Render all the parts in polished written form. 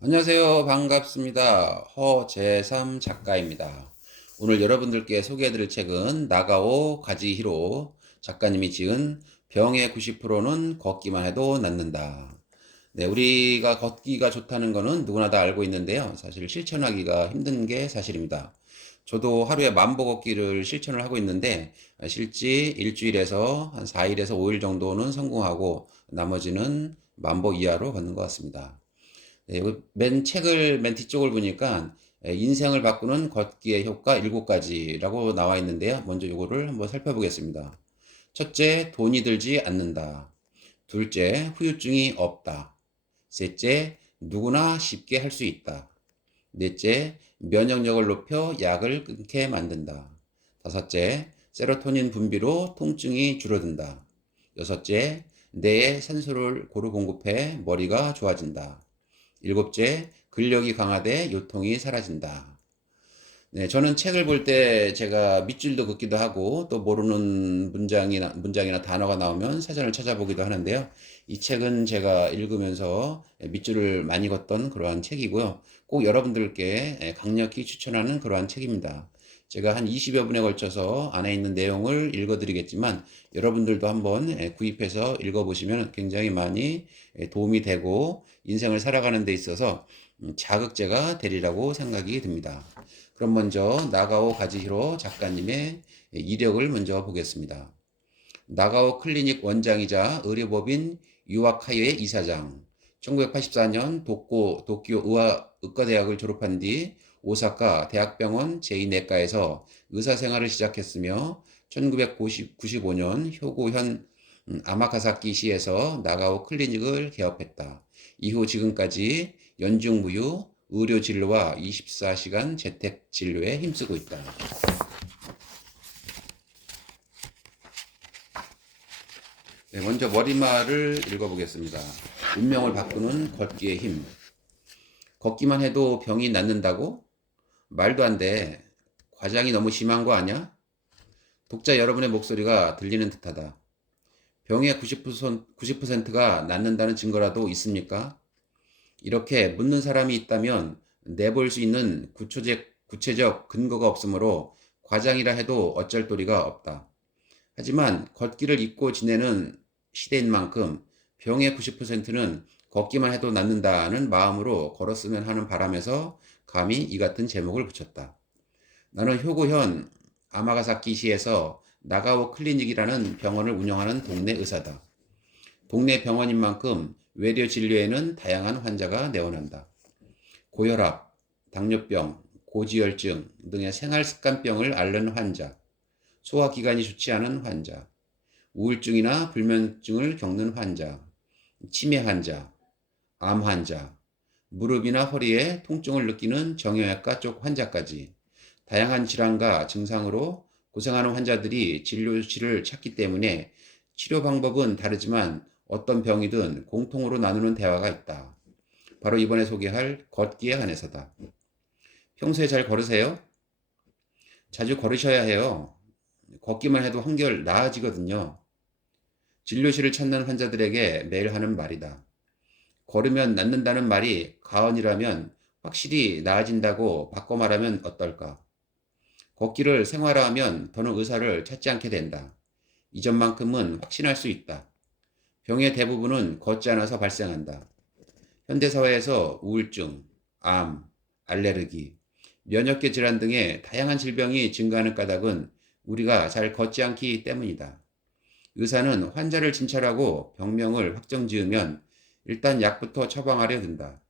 안녕하세요. 반갑습니다. 허재삼 작가입니다. 오늘 여러분들께 소개해드릴 책은 나가오 가지히로 작가님이 지은 병의 90%는 걷기만 해도 낫는다. 네, 우리가 걷기가 좋다는 거는 누구나 다 알고 있는데요. 사실 실천하기가 힘든 게 사실입니다. 저도 하루에 만보 걷기를 실천을 하고 있는데 실제 일주일에서 한 4일에서 5일 정도는 성공하고 나머지는 만보 이하로 걷는 것 같습니다. 네, 맨 뒤쪽을 보니까 인생을 바꾸는 걷기의 효과 7가지라고 나와 있는데요. 먼저 이거를 한번 살펴보겠습니다. 첫째, 돈이 들지 않는다. 둘째, 후유증이 없다. 셋째, 누구나 쉽게 할 수 있다. 넷째, 면역력을 높여 약을 끊게 만든다. 다섯째, 세로토닌 분비로 통증이 줄어든다. 여섯째, 뇌에 산소를 고루 공급해 머리가 좋아진다. 일곱째, 근력이 강화돼 요통이 사라진다. 네, 저는 책을 볼 때 제가 밑줄도 긋기도 하고 또 모르는 문장이나 단어가 나오면 사전을 찾아보기도 하는데요. 이 책은 제가 읽으면서 밑줄을 많이 걷던 그러한 책이고요. 꼭 여러분들께 강력히 추천하는 그러한 책입니다. 제가 한 20여 분에 걸쳐서 안에 있는 내용을 읽어드리겠지만 여러분들도 한번 구입해서 읽어보시면 굉장히 많이 도움이 되고 인생을 살아가는 데 있어서 자극제가 되리라고 생각이 듭니다. 그럼 먼저 나가오 가지히로 작가님의 이력을 먼저 보겠습니다. 나가오 클리닉 원장이자 의료법인 유아카이의 이사장, 1984년 도쿄 의과대학을 졸업한 뒤 오사카 대학병원 제2내과에서 의사생활을 시작했으며 1995년 효고현 아마카사키시에서 나가오 클리닉을 개업했다. 이후 지금까지 연중무휴 의료진료와 24시간 재택진료에 힘쓰고 있다. 네, 먼저 머리말을 읽어보겠습니다. 운명을 바꾸는 걷기의 힘. 걷기만 해도 병이 낫는다고? 말도 안 돼. 과장이 너무 심한 거 아니야? 독자 여러분의 목소리가 들리는 듯하다. 병의 90%가 낫는다는 증거라도 있습니까? 이렇게 묻는 사람이 있다면 내볼 수 있는 구체적 근거가 없으므로 과장이라 해도 어쩔 도리가 없다. 하지만 걷기를 잊고 지내는 시대인 만큼 병의 90%는 걷기만 해도 낫는다는 마음으로 걸었으면 하는 바람에서 감히 이 같은 제목을 붙였다. 나는 효고현 아마가사키시에서 나가오 클리닉이라는 병원을 운영하는 동네 의사다. 동네 병원인 만큼 외래 진료에는 다양한 환자가 내원한다. 고혈압, 당뇨병, 고지혈증 등의 생활습관병을 앓는 환자, 소화기관이 좋지 않은 환자, 우울증이나 불면증을 겪는 환자, 치매 환자, 암 환자, 무릎이나 허리에 통증을 느끼는 정형외과 쪽 환자까지 다양한 질환과 증상으로 고생하는 환자들이 진료실을 찾기 때문에 치료 방법은 다르지만 어떤 병이든 공통으로 나누는 대화가 있다. 바로 이번에 소개할 걷기에 관해서다. 평소에 잘 걸으세요? 자주 걸으셔야 해요. 걷기만 해도 한결 나아지거든요. 진료실을 찾는 환자들에게 매일 하는 말이다. 걸으면 낫는다는 말이 가언이라면 확실히 나아진다고 바꿔 말하면 어떨까? 걷기를 생활화하면 더는 의사를 찾지 않게 된다. 이전만큼은 확신할 수 있다. 병의 대부분은 걷지 않아서 발생한다. 현대사회에서 우울증, 암, 알레르기, 면역계 질환 등의 다양한 질병이 증가하는 까닭은 우리가 잘 걷지 않기 때문이다. 의사는 환자를 진찰하고 병명을 확정 지으면 일단 약부터 처방하려 든다.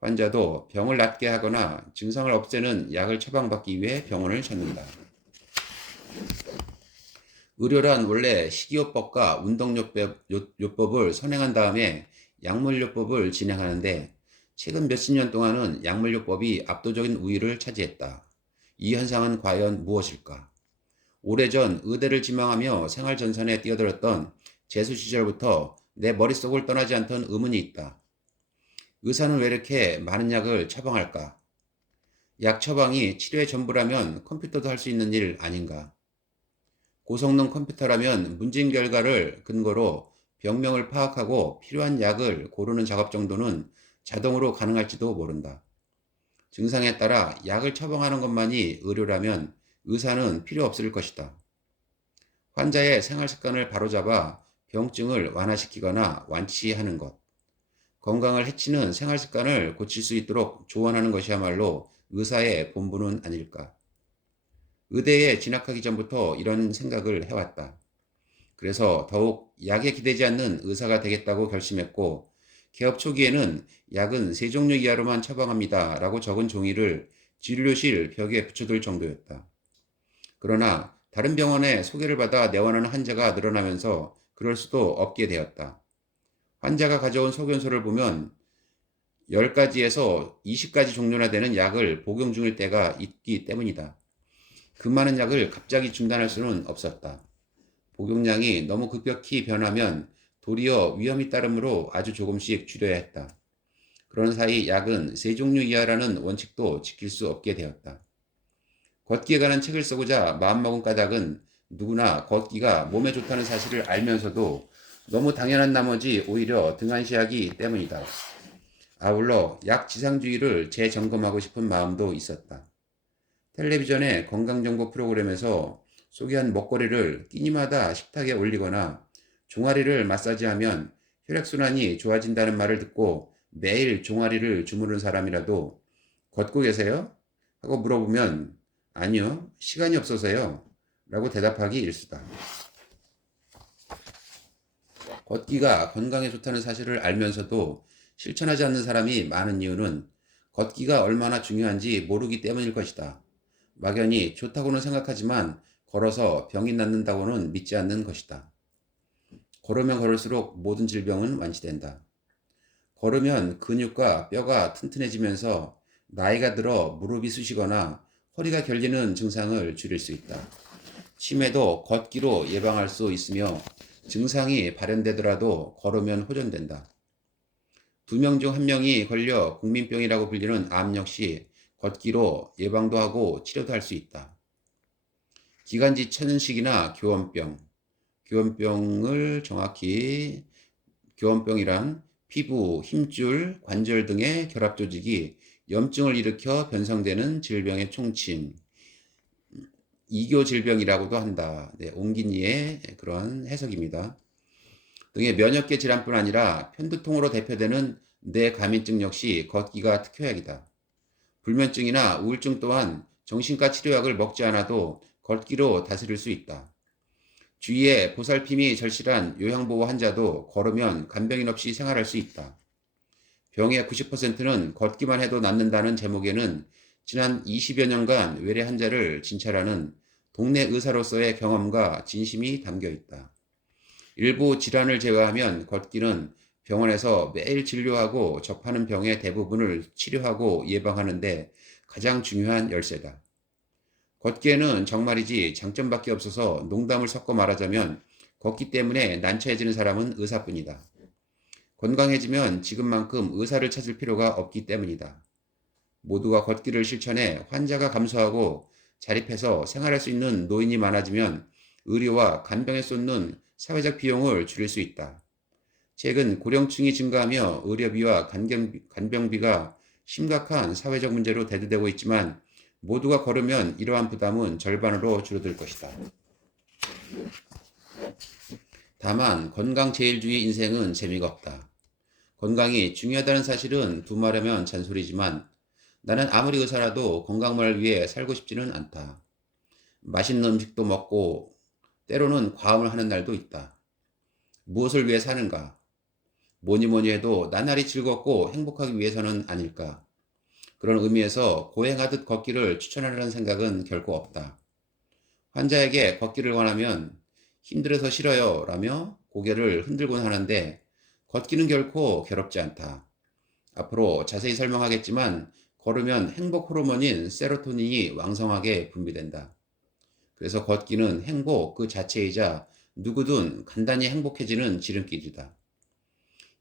환자도 병을 낫게 하거나 증상을 없애는 약을 처방받기 위해 병원을 찾는다. 의료란 원래 식이요법과 운동요법을 선행한 다음에 약물요법을 진행하는데 최근 몇십 년 동안은 약물요법이 압도적인 우위를 차지했다. 이 현상은 과연 무엇일까? 오래전 의대를 지망하며 생활전선에 뛰어들었던 재수 시절부터 내 머릿속을 떠나지 않던 의문이 있다. 의사는 왜 이렇게 많은 약을 처방할까? 약 처방이 치료의 전부라면 컴퓨터도 할 수 있는 일 아닌가? 고성능 컴퓨터라면 문진 결과를 근거로 병명을 파악하고 필요한 약을 고르는 작업 정도는 자동으로 가능할지도 모른다. 증상에 따라 약을 처방하는 것만이 의료라면 의사는 필요 없을 것이다. 환자의 생활 습관을 바로잡아 병증을 완화시키거나 완치하는 것, 건강을 해치는 생활 습관을 고칠 수 있도록 조언하는 것이야말로 의사의 본분은 아닐까. 의대에 진학하기 전부터 이런 생각을 해왔다. 그래서 더욱 약에 기대지 않는 의사가 되겠다고 결심했고, 개업 초기에는 약은 3종류 이하로만 처방합니다 라고 적은 종이를 진료실 벽에 붙여둘 정도였다. 그러나 다른 병원에 소개를 받아 내원하는 환자가 늘어나면서 그럴 수도 없게 되었다. 환자가 가져온 소견서를 보면 10가지에서 20가지 종류나 되는 약을 복용 중일 때가 있기 때문이다. 그 많은 약을 갑자기 중단할 수는 없었다. 복용량이 너무 급격히 변하면 도리어 위험이 따르므로 아주 조금씩 줄여야 했다. 그런 사이 약은 3종류 이하라는 원칙도 지킬 수 없게 되었다. 걷기에 관한 책을 쓰고자 마음먹은 까닭은 누구나 걷기가 몸에 좋다는 사실을 알면서도 너무 당연한 나머지 오히려 등한시하기 때문이다. 아울러 약 지상주의를 재점검하고 싶은 마음도 있었다. 텔레비전의 건강정보 프로그램에서 소개한 먹거리를 끼니마다 식탁에 올리거나 종아리를 마사지하면 혈액순환이 좋아진다는 말을 듣고 매일 종아리를 주무른 사람이라도 걷고 계세요? 하고 물어보면 아니요, 시간이 없어서요 라고 대답하기 일쑤다. 걷기가 건강에 좋다는 사실을 알면서도 실천하지 않는 사람이 많은 이유는 걷기가 얼마나 중요한지 모르기 때문일 것이다. 막연히 좋다고는 생각하지만 걸어서 병이 낫는다고는 믿지 않는 것이다. 걸으면 걸을수록 모든 질병은 완치된다. 걸으면 근육과 뼈가 튼튼해지면서 나이가 들어 무릎이 쑤시거나 허리가 결리는 증상을 줄일 수 있다. 치매도 걷기로 예방할 수 있으며 증상이 발현되더라도 걸으면 호전된다. 2명 중 1명이 걸려 국민병이라고 불리는 암 역시 걷기로 예방도 하고 치료도 할 수 있다. 기관지 천식이나 교원병, 교원병을 정확히 교원병이란 피부, 힘줄, 관절 등의 결합 조직이 염증을 일으켜 변성되는 질병의 총칭, 이교 질병이라고도 한다. 네, 옹기니의 그런 해석입니다. 등의 면역계 질환뿐 아니라 편두통으로 대표되는 뇌감인증 역시 걷기가 특효약이다. 불면증이나 우울증 또한 정신과 치료약을 먹지 않아도 걷기로 다스릴 수 있다. 주위에 보살핌이 절실한 요양보호 환자도 걸으면 간병인 없이 생활할 수 있다. 병의 90%는 걷기만 해도 낫는다는 제목에는 지난 20여 년간 외래 환자를 진찰하는 동네 의사로서의 경험과 진심이 담겨 있다. 일부 질환을 제외하면 걷기는 병원에서 매일 진료하고 접하는 병의 대부분을 치료하고 예방하는데 가장 중요한 열쇠다. 걷기에는 정말이지 장점밖에 없어서 농담을 섞어 말하자면 걷기 때문에 난처해지는 사람은 의사뿐이다. 건강해지면 지금만큼 의사를 찾을 필요가 없기 때문이다. 모두가 걷기를 실천해 환자가 감소하고 자립해서 생활할 수 있는 노인이 많아지면 의료와 간병에 쏟는 사회적 비용을 줄일 수 있다. 최근 고령층이 증가하며 의료비와 간병비가 심각한 사회적 문제로 대두되고 있지만 모두가 걸으면 이러한 부담은 절반으로 줄어들 것이다. 다만 건강제일주의 인생은 재미가 없다. 건강이 중요하다는 사실은 두말하면 잔소리지만 나는 아무리 의사라도 건강만을 위해 살고 싶지는 않다. 맛있는 음식도 먹고 때로는 과음을 하는 날도 있다. 무엇을 위해 사는가? 뭐니 뭐니 해도 나날이 즐겁고 행복하기 위해서는 아닐까? 그런 의미에서 고행하듯 걷기를 추천하려는 생각은 결코 없다. 환자에게 걷기를 권하면 힘들어서 싫어요 라며 고개를 흔들곤 하는데 걷기는 결코 괴롭지 않다. 앞으로 자세히 설명하겠지만 걸으면 행복 호르몬인 세로토닌이 왕성하게 분비된다. 그래서 걷기는 행복 그 자체이자 누구든 간단히 행복해지는 지름길이다.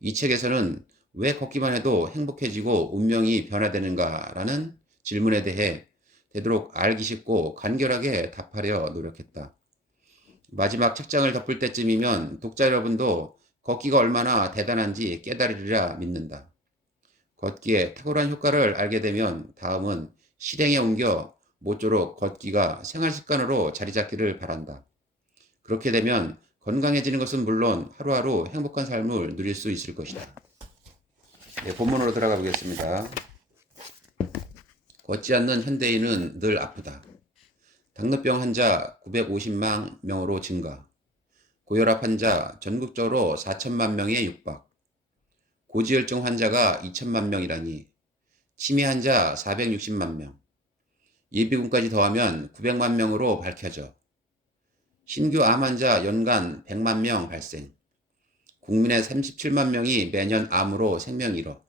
이 책에서는 왜 걷기만 해도 행복해지고 운명이 변화되는가라는 질문에 대해 되도록 알기 쉽고 간결하게 답하려 노력했다. 마지막 책장을 덮을 때쯤이면 독자 여러분도 걷기가 얼마나 대단한지 깨달으리라 믿는다. 걷기에 탁월한 효과를 알게 되면 다음은 실행에 옮겨 모쪼록 걷기가 생활 습관으로 자리 잡기를 바란다. 그렇게 되면 건강해지는 것은 물론 하루하루 행복한 삶을 누릴 수 있을 것이다. 네, 본문으로 들어가 보겠습니다. 걷지 않는 현대인은 늘 아프다. 당뇨병 환자 950만 명으로 증가. 고혈압 환자 전국적으로 4천만 명에 육박. 고지혈증 환자가 2천만 명이라니. 치매 환자 460만 명. 예비군까지 더하면 900만 명으로 밝혀져. 신규 암 환자 연간 100만 명 발생. 국민의 37만 명이 매년 암으로 생명 잃어.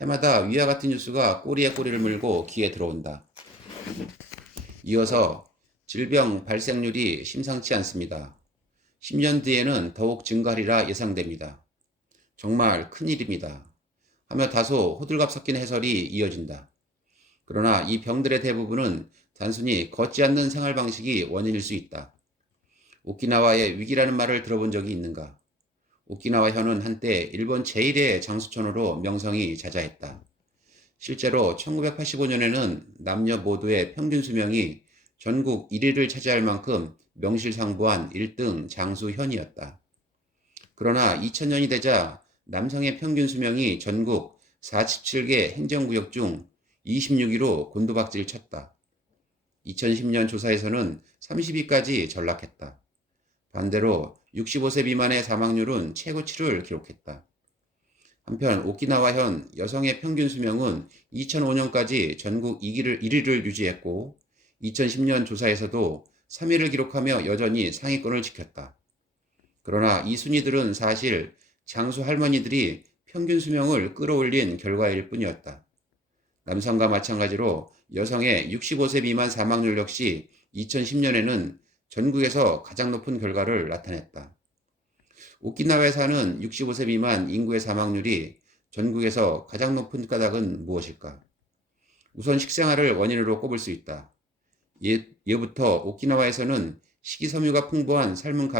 해마다 위와 같은 뉴스가 꼬리에 꼬리를 물고 귀에 들어온다. 이어서 질병 발생률이 심상치 않습니다. 10년 뒤에는 더욱 증가하리라 예상됩니다. 정말 큰일입니다. 하며 다소 호들갑 섞인 해설이 이어진다. 그러나 이 병들의 대부분은 단순히 걷지 않는 생활 방식이 원인일 수 있다. 오키나와의 위기라는 말을 들어본 적이 있는가? 오키나와현은 한때 일본 제1의 장수촌으로 명성이 자자했다. 실제로 1985년에는 남녀 모두의 평균 수명이 전국 1위를 차지할 만큼 명실상부한 1등 장수현이었다. 그러나 2000년이 되자 남성의 평균 수명이 전국 47개 행정구역 중 26위로 곤두박질 쳤다. 2010년 조사에서는 30위까지 전락했다. 반대로 65세 미만의 사망률은 최고치를 기록했다. 한편 오키나와현 여성의 평균 수명은 2005년까지 전국 1위를 유지했고 2010년 조사에서도 3위를 기록하며 여전히 상위권을 지켰다. 그러나 이 순위들은 사실 장수 할머니들이 평균 수명을 끌어올린 결과일 뿐이었다. 남성과 마찬가지로 여성의 65세 미만 사망률 역시 2010년에는 전국에서 가장 높은 결과를 나타냈다. 오키나와에 사는 65세 미만 인구의 사망률이 전국에서 가장 높은 까닭은 무엇일까? 우선 식생활을 원인으로 꼽을 수 있다. 예부터 오키나와에서는 식이섬유가 풍부한 삶은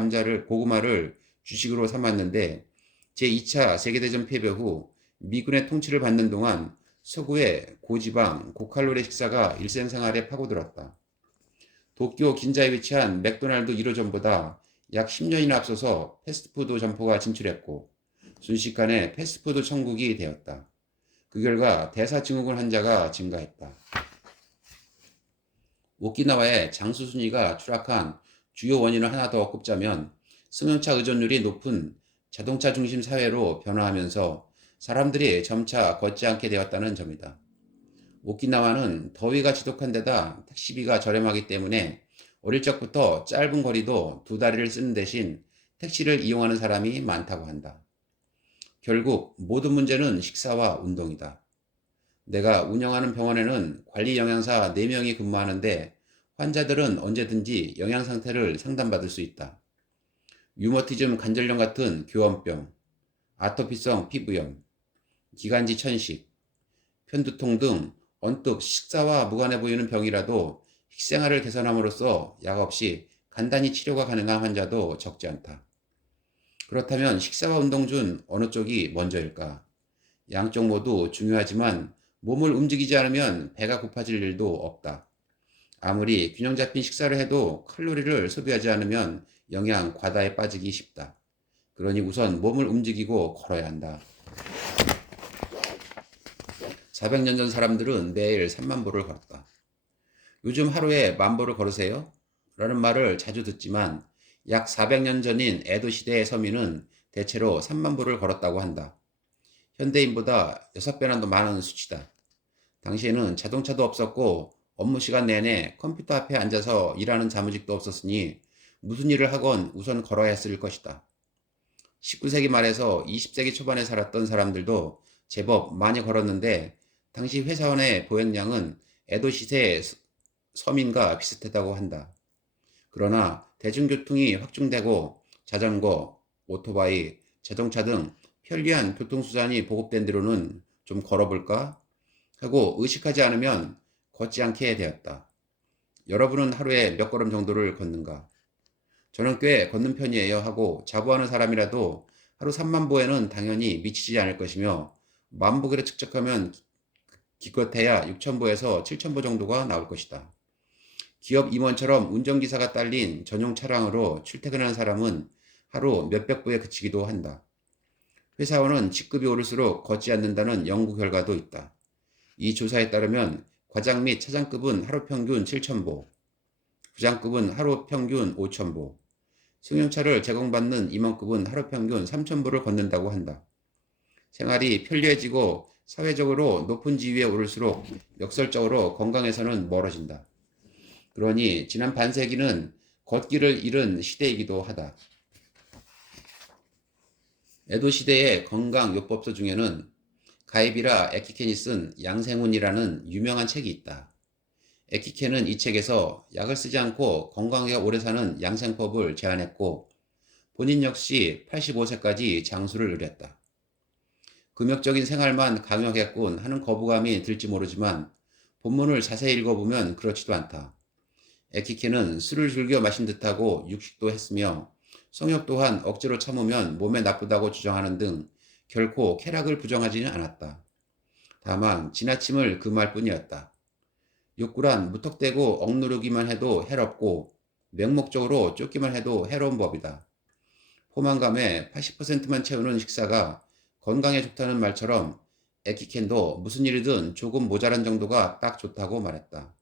고구마를 주식으로 삼았는데 제2차 세계대전 패배 후 미군의 통치를 받는 동안 서구의 고지방, 고칼로리 식사가 일상생활에 파고들었다. 도쿄 긴자에 위치한 맥도날드 1호점보다 약 10년이나 앞서서 패스트푸드 점포가 진출했고 순식간에 패스트푸드 천국이 되었다. 그 결과 대사증후군 환자가 증가했다. 오키나와의 장수 순위가 추락한 주요 원인을 하나 더 꼽자면 승용차 의존율이 높은 자동차 중심 사회로 변화하면서 사람들이 점차 걷지 않게 되었다는 점이다. 오키나와는 더위가 지독한 데다 택시비가 저렴하기 때문에 어릴 적부터 짧은 거리도 두 다리를 쓰는 대신 택시를 이용하는 사람이 많다고 한다. 결국 모든 문제는 식사와 운동이다. 내가 운영하는 병원에는 관리 영양사 4명이 근무하는데 환자들은 언제든지 영양 상태를 상담받을 수 있다. 류머티즘 관절염 같은 교원병, 아토피성 피부염, 기관지 천식, 편두통 등 언뜻 식사와 무관해 보이는 병이라도 식생활을 개선함으로써 약 없이 간단히 치료가 가능한 환자도 적지 않다. 그렇다면 식사와 운동 중 어느 쪽이 먼저일까? 양쪽 모두 중요하지만 몸을 움직이지 않으면 배가 고파질 일도 없다. 아무리 균형 잡힌 식사를 해도 칼로리를 소비하지 않으면 영양 과다에 빠지기 쉽다. 그러니 우선 몸을 움직이고 걸어야 한다. 400년 전 사람들은 매일 3만 보를 걸었다. 요즘 하루에 10,000보를 걸으세요? 라는 말을 자주 듣지만 약 400년 전인 에도 시대의 서민은 대체로 3만 보를 걸었다고 한다. 현대인보다 6배나 더 많은 수치다. 당시에는 자동차도 없었고 업무 시간 내내 컴퓨터 앞에 앉아서 일하는 사무직도 없었으니 무슨 일을 하건 우선 걸어야 했을 것이다. 19세기 말에서 20세기 초반에 살았던 사람들도 제법 많이 걸었는데 당시 회사원의 보행량은 에도 시대의 서민과 비슷했다고 한다. 그러나 대중교통이 확충되고 자전거, 오토바이, 자동차 등 편리한 교통수단이 보급된 뒤로는 좀 걸어볼까? 하고 의식하지 않으면 걷지 않게 되었다. 여러분은 하루에 몇 걸음 정도를 걷는가? 저는 꽤 걷는 편이에요 하고 자부하는 사람이라도 하루 3만 보에는 당연히 미치지 않을 것이며 만보계로 측정하면 기껏해야 6,000보에서 7,000보 정도가 나올 것이다. 기업 임원처럼 운전기사가 딸린 전용 차량으로 출퇴근하는 사람은 하루 몇백 보에 그치기도 한다. 회사원은 직급이 오를수록 걷지 않는다는 연구 결과도 있다. 이 조사에 따르면 과장 및 차장급은 하루 평균 7,000보, 부장급은 하루 평균 5,000보, 승용차를 제공받는 임원급은 하루 평균 3,000보를 걷는다고 한다. 생활이 편리해지고 사회적으로 높은 지위에 오를수록 역설적으로 건강에서는 멀어진다. 그러니 지난 반세기는 걷기를 잃은 시대이기도 하다. 에도 시대의 건강요법서 중에는 가이비라 에키켄이 쓴 양생훈이라는 유명한 책이 있다. 에키켄은 이 책에서 약을 쓰지 않고 건강하게 오래 사는 양생법을 제안했고 본인 역시 85세까지 장수를 누렸다. 금욕적인 생활만 강요하겠군 하는 거부감이 들지 모르지만 본문을 자세히 읽어보면 그렇지도 않다. 에키켄은 술을 즐겨 마신 듯하고 육식도 했으며 성욕 또한 억지로 참으면 몸에 나쁘다고 주장하는 등 결코 쾌락을 부정하지는 않았다. 다만 지나침을 금할 뿐이었다. 욕구란 무턱대고 억누르기만 해도 해롭고 맹목적으로 쫓기만 해도 해로운 법이다. 포만감의 80%만 채우는 식사가 건강에 좋다는 말처럼 에키켄도 무슨 일이든 조금 모자란 정도가 딱 좋다고 말했다.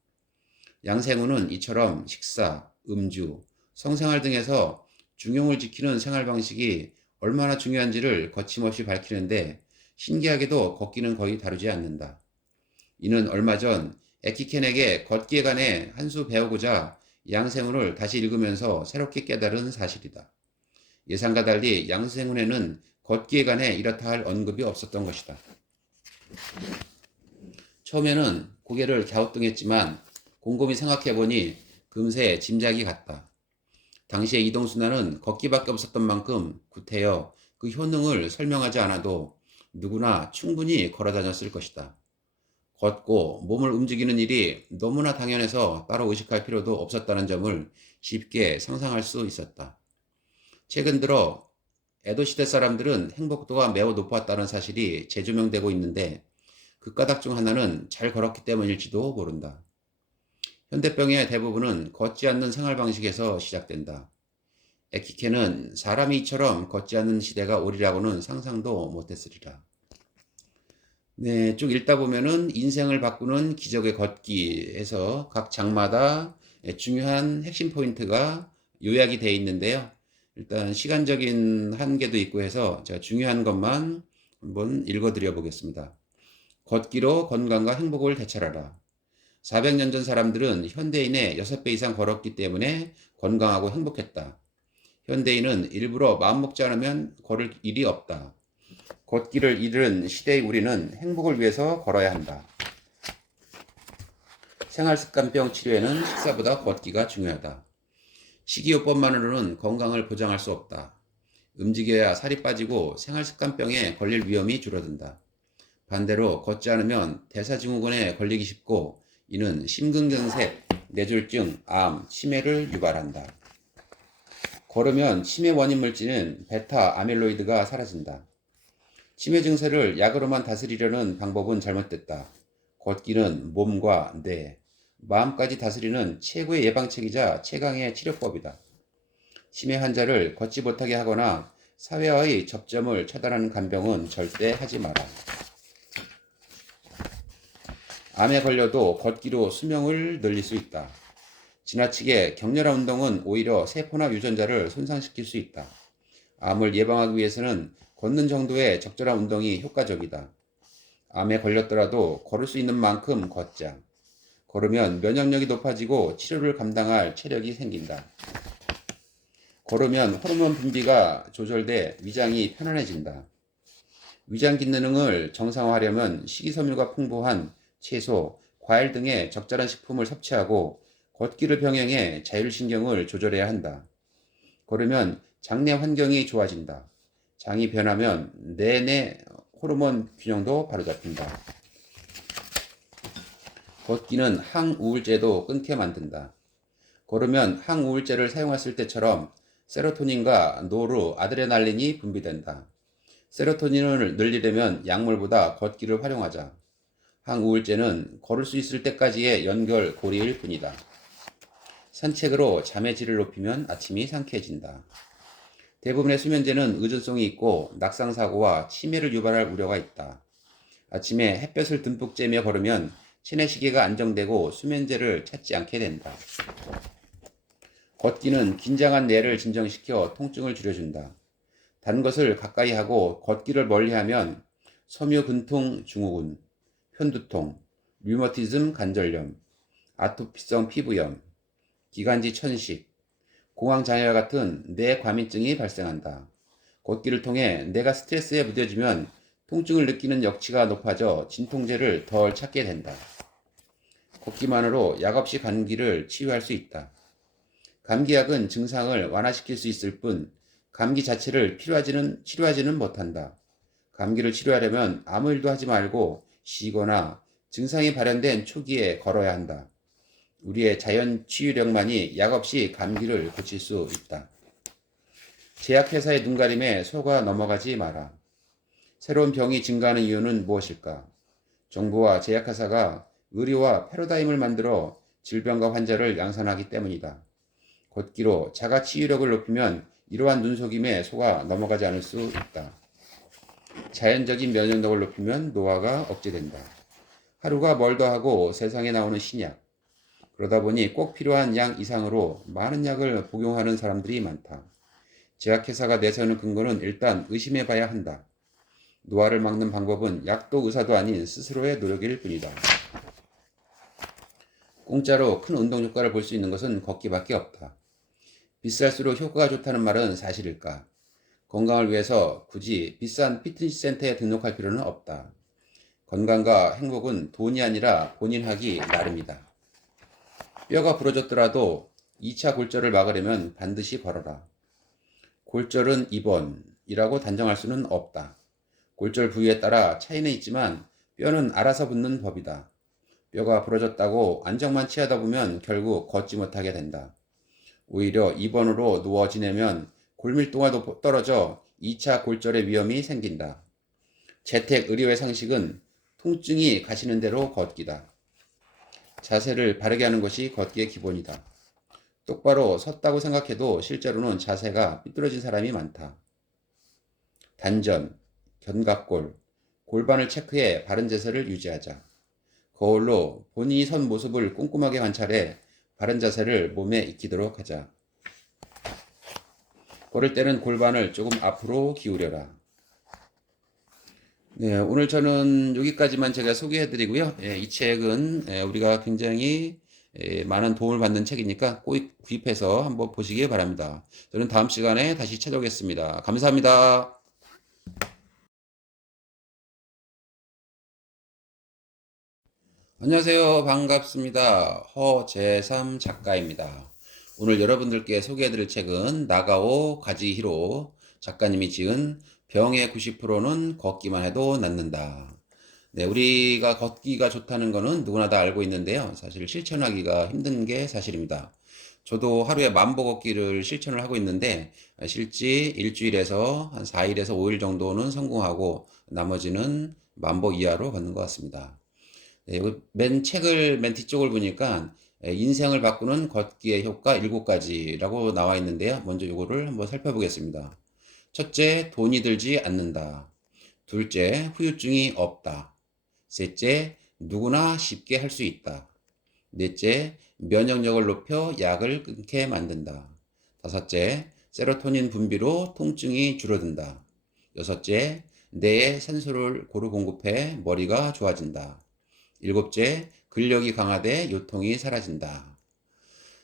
양생우는 이처럼 식사, 음주, 성생활 등에서 중용을 지키는 생활 방식이 얼마나 중요한지를 거침없이 밝히는데 신기하게도 걷기는 거의 다루지 않는다. 이는 얼마 전 에키켄에게 걷기에 관해 한 수 배우고자 양생훈을 다시 읽으면서 새롭게 깨달은 사실이다. 예상과 달리 양생훈에는 걷기에 관해 이렇다 할 언급이 없었던 것이다. 처음에는 고개를 갸우뚱했지만 곰곰이 생각해보니 금세 짐작이 갔다. 당시의 이동수단은 걷기밖에 없었던 만큼 구태여 그 효능을 설명하지 않아도 누구나 충분히 걸어다녔을 것이다. 걷고 몸을 움직이는 일이 너무나 당연해서 따로 의식할 필요도 없었다는 점을 쉽게 상상할 수 있었다. 최근 들어 에도시대 사람들은 행복도가 매우 높았다는 사실이 재조명되고 있는데 그 까닭 중 하나는 잘 걸었기 때문일지도 모른다. 현대병의 대부분은 걷지 않는 생활 방식에서 시작된다. 에키케는 사람이 이처럼 걷지 않는 시대가 오리라고는 상상도 못했으리라. 네, 쭉 읽다 보면은 인생을 바꾸는 기적의 걷기에서 각 장마다 중요한 핵심 포인트가 요약이 되어 있는데요. 일단 시간적인 한계도 있고 해서 제가 중요한 것만 한번 읽어드려 보겠습니다. 걷기로 건강과 행복을 되찾아라. 400년 전 사람들은 현대인의 6배 이상 걸었기 때문에 건강하고 행복했다. 현대인은 일부러 마음먹지 않으면 걸을 일이 없다. 걷기를 잃은 시대의 우리는 행복을 위해서 걸어야 한다. 생활습관병 치료에는 식사보다 걷기가 중요하다. 식이요법만으로는 건강을 보장할 수 없다. 움직여야 살이 빠지고 생활습관병에 걸릴 위험이 줄어든다. 반대로 걷지 않으면 대사증후군에 걸리기 쉽고 이는 심근경색, 뇌졸중, 암, 치매를 유발한다. 걸으면 치매 원인 물질인 베타 아밀로이드가 사라진다. 치매 증세를 약으로만 다스리려는 방법은 잘못됐다. 걷기는 몸과 뇌, 마음까지 다스리는 최고의 예방책이자 최강의 치료법이다. 치매 환자를 걷지 못하게 하거나 사회와의 접점을 차단하는 간병은 절대 하지 마라. 암에 걸려도 걷기로 수명을 늘릴 수 있다. 지나치게 격렬한 운동은 오히려 세포나 유전자를 손상시킬 수 있다. 암을 예방하기 위해서는 걷는 정도의 적절한 운동이 효과적이다. 암에 걸렸더라도 걸을 수 있는 만큼 걷자. 걸으면 면역력이 높아지고 치료를 감당할 체력이 생긴다. 걸으면 호르몬 분비가 조절돼 위장이 편안해진다. 위장 기능을 정상화하려면 식이섬유가 풍부한 채소, 과일 등의 적절한 식품을 섭취하고 걷기를 병행해 자율신경을 조절해야 한다. 걸으면 장내 환경이 좋아진다. 장이 변하면 내내 호르몬 균형도 바로잡힌다. 걷기는 항우울제도 끊게 만든다. 걸으면 항우울제를 사용했을 때처럼 세로토닌과 노르, 아드레날린이 분비된다. 세로토닌을 늘리려면 약물보다 걷기를 활용하자. 항우울제는 걸을 수 있을 때까지의 연결 고리일 뿐이다. 산책으로 잠의 질을 높이면 아침이 상쾌해진다. 대부분의 수면제는 의존성이 있고 낙상사고와 치매를 유발할 우려가 있다. 아침에 햇볕을 듬뿍 쬐며 걸으면 체내시계가 안정되고 수면제를 찾지 않게 된다. 걷기는 긴장한 뇌를 진정시켜 통증을 줄여준다. 단 것을 가까이 하고 걷기를 멀리하면 섬유근통 증후군, 편두통, 류머티즘 관절염, 아토피성 피부염, 기관지 천식, 공황장애 같은 뇌 과민증이 발생한다. 걷기를 통해 뇌가 스트레스에 무뎌지면 통증을 느끼는 역치가 높아져 진통제를 덜 찾게 된다. 걷기만으로 약 없이 감기를 치유할 수 있다. 감기약은 증상을 완화시킬 수 있을 뿐 감기 자체를 치료하지는 못한다. 감기를 치료하려면 아무 일도 하지 말고 쉬거나 증상이 발현된 초기에 걸어야 한다. 우리의 자연 치유력만이 약 없이 감기를 고칠 수 있다. 제약회사의 눈가림에 속아 넘어가지 마라. 새로운 병이 증가하는 이유는 무엇일까? 정부와 제약회사가 의료와 패러다임을 만들어 질병과 환자를 양산하기 때문이다. 걷기로 자가 치유력을 높이면 이러한 눈속임에 속아 넘어가지 않을 수 있다. 자연적인 면역력을 높이면 노화가 억제된다. 하루가 멀더 하고 세상에 나오는 신약. 그러다 보니 꼭 필요한 양 이상으로 많은 약을 복용하는 사람들이 많다. 제약회사가 내세우는 근거는 일단 의심해 봐야 한다. 노화를 막는 방법은 약도 의사도 아닌 스스로의 노력일 뿐이다. 공짜로 큰 운동 효과를 볼 수 있는 것은 걷기밖에 없다. 비쌀수록 효과가 좋다는 말은 사실일까? 건강을 위해서 굳이 비싼 피트니스 센터에 등록할 필요는 없다. 건강과 행복은 돈이 아니라 본인 하기 나름이다. 뼈가 부러졌더라도 2차 골절을 막으려면 반드시 걸어라. 골절은 입원이라고 단정할 수는 없다. 골절 부위에 따라 차이는 있지만 뼈는 알아서 붙는 법이다. 뼈가 부러졌다고 안정만 취하다 보면 결국 걷지 못하게 된다. 오히려 입원으로 누워 지내면 골밀도가 떨어져 2차 골절의 위험이 생긴다. 재택 의료의 상식은 통증이 가시는 대로 걷기다. 자세를 바르게 하는 것이 걷기의 기본이다. 똑바로 섰다고 생각해도 실제로는 자세가 삐뚤어진 사람이 많다. 단전, 견갑골, 골반을 체크해 바른 자세를 유지하자. 거울로 본인이 선 모습을 꼼꼼하게 관찰해 바른 자세를 몸에 익히도록 하자. 걸을 때는 골반을 조금 앞으로 기울여라. 네, 오늘 저는 여기까지만 제가 소개해드리고요. 이 책은 우리가 굉장히 많은 도움을 받는 책이니까 꼭 구입해서 한번 보시기 바랍니다. 저는 다음 시간에 다시 찾아오겠습니다. 감사합니다. 안녕하세요. 반갑습니다. 허재삼 작가입니다. 오늘 여러분들께 소개해드릴 책은 나가오 가지히로 작가님이 지은 병의 90%는 걷기만 해도 낫는다. 네, 우리가 걷기가 좋다는 거는 누구나 다 알고 있는데요. 사실 실천하기가 힘든 게 사실입니다. 저도 하루에 만보 걷기를 실천을 하고 있는데 실제 일주일에서 한 4일에서 5일 정도는 성공하고 나머지는 만보 이하로 걷는 것 같습니다. 네, 맨 뒤쪽을 보니까 인생을 바꾸는 걷기의 효과 7가지라고 나와 있는데요. 먼저 이거를 한번 살펴보겠습니다. 첫째, 돈이 들지 않는다. 둘째, 후유증이 없다. 셋째, 누구나 쉽게 할 수 있다. 넷째, 면역력을 높여 약을 끊게 만든다. 다섯째, 세로토닌 분비로 통증이 줄어든다. 여섯째, 뇌에 산소를 고루 공급해 머리가 좋아진다. 일곱째, 근력이 강화돼 요통이 사라진다.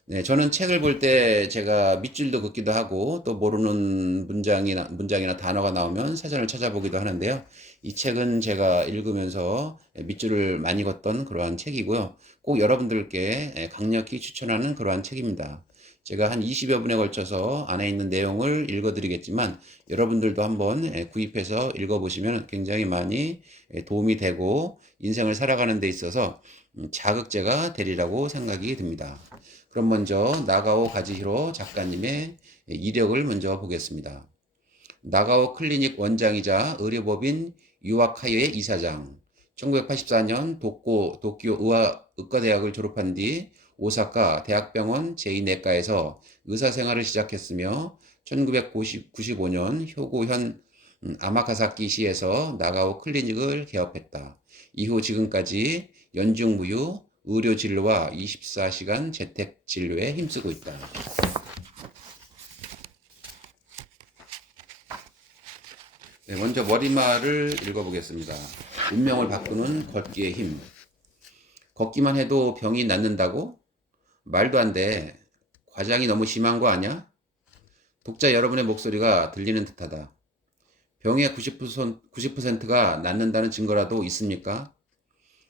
네, 저는 책을 볼 때 제가 밑줄도 긋기도 하고 또 모르는 문장이나 단어가 나오면 사전을 찾아보기도 하는데요. 이 책은 제가 읽으면서 밑줄을 많이 걷던 그러한 책이고요. 꼭 여러분들께 강력히 추천하는 그러한 책입니다. 제가 한 20여 분에 걸쳐서 안에 있는 내용을 읽어드리겠지만 여러분들도 한번 구입해서 읽어보시면 굉장히 많이 도움이 되고 인생을 살아가는 데 있어서 자극제가 되리라고 생각이 듭니다. 그럼 먼저 나가오 가지히로 작가님의 이력을 먼저 보겠습니다. 나가오 클리닉 원장이자 의료법인 유아카이의 이사장. 1984년 도쿄 의과대학을 졸업한 뒤 오사카 대학병원 제2내과에서 의사 생활을 시작했으며 1995년 효고현 아마카사키시에서 나가오 클리닉을 개업했다. 이후 지금까지 연중무휴 의료 진료와 24시간 재택 진료에 힘쓰고 있다. 네, 먼저 머리말을 읽어보겠습니다. 운명을 바꾸는 걷기의 힘. 걷기만 해도 병이 낫는다고? 말도 안 돼. 과장이 너무 심한 거 아니야? 독자 여러분의 목소리가 들리는 듯하다. 병의 90%가 낫는다는 증거라도 있습니까?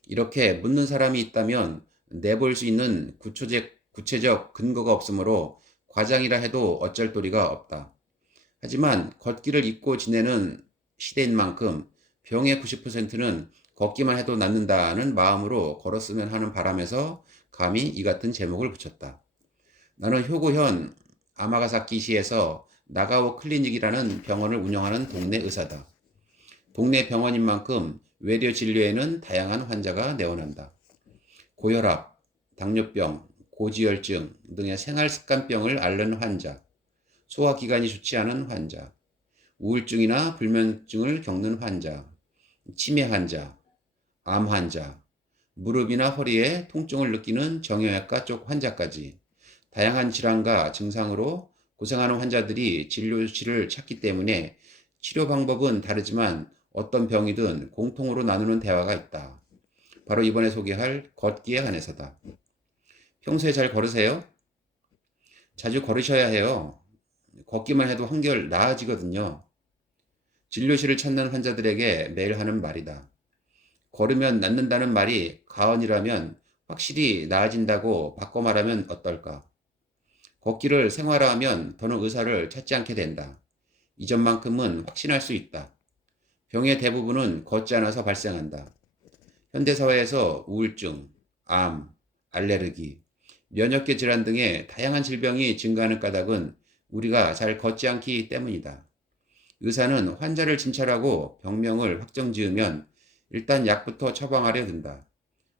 이렇게 묻는 사람이 있다면 내볼 수 있는 구체적 근거가 없으므로 과장이라 해도 어쩔 도리가 없다. 하지만 걷기를 잊고 지내는 시대인 만큼 병의 90%는 걷기만 해도 낫는다는 마음으로 걸었으면 하는 바람에서 감히 이 같은 제목을 붙였다. 나는 효고현 아마가사키시에서 나가오 클리닉이라는 병원을 운영하는 동네 의사다. 동네 병원인 만큼 외래 진료에는 다양한 환자가 내원한다. 고혈압, 당뇨병, 고지혈증 등의 생활습관병을 앓는 환자, 소화기관이 좋지 않은 환자, 우울증이나 불면증을 겪는 환자, 치매 환자, 암 환자, 무릎이나 허리에 통증을 느끼는 정형외과 쪽 환자까지 다양한 질환과 증상으로 고생하는 환자들이 진료실을 찾기 때문에 치료 방법은 다르지만 어떤 병이든 공통으로 나누는 대화가 있다. 바로 이번에 소개할 걷기에 관해서다. 평소에 잘 걸으세요? 자주 걸으셔야 해요. 걷기만 해도 한결 나아지거든요. 진료실을 찾는 환자들에게 매일 하는 말이다. 걸으면 낫는다는 말이 가언이라면 확실히 나아진다고 바꿔 말하면 어떨까? 걷기를 생활화하면 더는 의사를 찾지 않게 된다. 이전만큼은 확신할 수 있다. 병의 대부분은 걷지 않아서 발생한다. 현대사회에서 우울증, 암, 알레르기, 면역계 질환 등의 다양한 질병이 증가하는 까닭은 우리가 잘 걷지 않기 때문이다. 의사는 환자를 진찰하고 병명을 확정지으면 일단 약부터 처방하려 든다.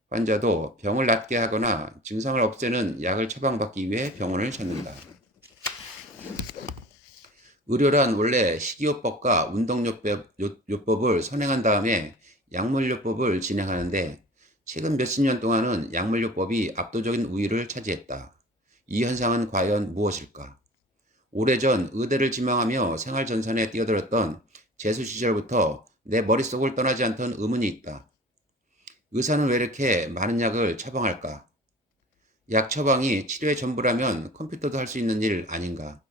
환자도 병을 낫게 하거나 증상을 없애는 약을 처방받기 위해 병원을 찾는다. 의료란 원래 식이요법과 운동요법을 선행한 다음에 약물요법을 진행하는데 최근 몇십 년 동안은 약물요법이 압도적인 우위를 차지했다. 이 현상은 과연 무엇일까? 오래전 의대를 지망하며 생활전선에 뛰어들었던 재수 시절부터 내 머릿속을 떠나지 않던 의문이 있다. 의사는 왜 이렇게 많은 약을 처방할까? 약 처방이 치료의 전부라면 컴퓨터도 할 수 있는 일 아닌가?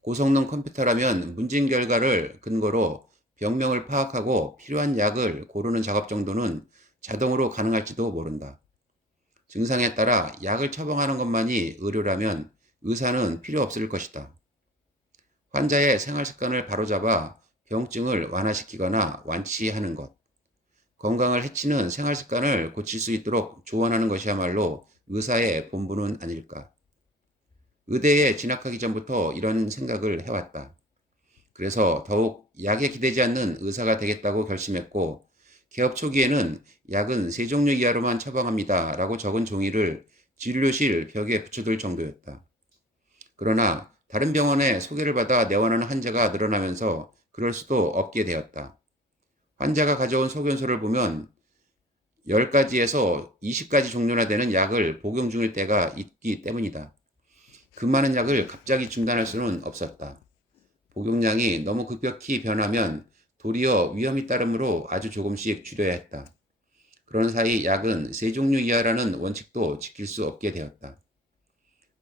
고성능 컴퓨터라면 문진 결과를 근거로 병명을 파악하고 필요한 약을 고르는 작업 정도는 자동으로 가능할지도 모른다. 증상에 따라 약을 처방하는 것만이 의료라면 의사는 필요 없을 것이다. 환자의 생활 습관을 바로잡아 병증을 완화시키거나 완치하는 것, 건강을 해치는 생활 습관을 고칠 수 있도록 조언하는 것이야말로 의사의 본분은 아닐까. 의대에 진학하기 전부터 이런 생각을 해왔다. 그래서 더욱 약에 기대지 않는 의사가 되겠다고 결심했고, 개업 초기에는 약은 3종류 이하로만 처방합니다 라고 적은 종이를 진료실 벽에 붙여둘 정도였다. 그러나 다른 병원에 소개를 받아 내원하는 환자가 늘어나면서 그럴 수도 없게 되었다. 환자가 가져온 소견서를 보면 10가지에서 20가지 종류나 되는 약을 복용 중일 때가 있기 때문이다. 그 많은 약을 갑자기 중단할 수는 없었다. 복용량이 너무 급격히 변하면 도리어 위험이 따르므로 아주 조금씩 줄여야 했다. 그런 사이 약은 3종류 이하라는 원칙도 지킬 수 없게 되었다.